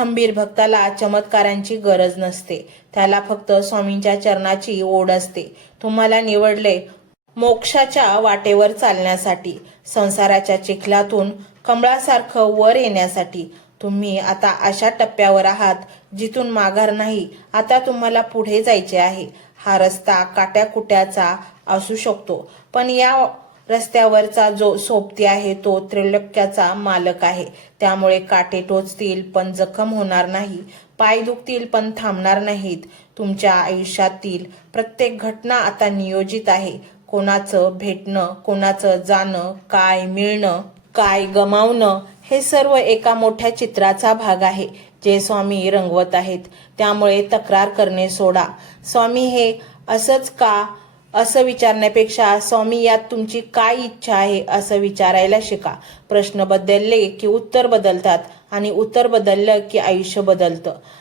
खंबीर भक्ताला चमत्कारांची गरज नसते, त्याला फक्त स्वामींच्या चरणाची ओढ असते. तुम्हाला निवडले मोक्षाच्या वाटेवर चालण्यासाठी, संसाराच्या चिखलातून कमळासारखं वर येण्यासाठी. तुम्ही आता अशा टप्प्यावर आहात जिथून माघार नाही. आता तुम्हाला पुढे जायचे आहे. हा रस्ता काट्याकुट्याचा असू शकतो, पण या रस्त्यावरचा जो सोबती आहे तो त्रैलोक्याचा मालक आहे. त्यामुळे काटे टोचतील पण जखम होणार नाही, पाय दुखतील पण थांबणार नाहीत. तुमच्या आयुष्यातील प्रत्येक घटना आता नियोजित आहे. कोणाचं भेटणं, कोणाचं जाणं, काय मिळणं, काय गमावणं, हे सर्व एका मोठ्या चित्राचा भाग आहे जे स्वामी रंगवत आहेत. त्यामुळे तक्रार करणे सोडा. स्वामी हे असंच का असं विचारण्यापेक्षा स्वामी यात तुमची काय इच्छा आहे असं विचारायला शिका. प्रश्न बदलले की उत्तर बदलतात आणि उत्तर बदललं की आयुष्य बदलतं.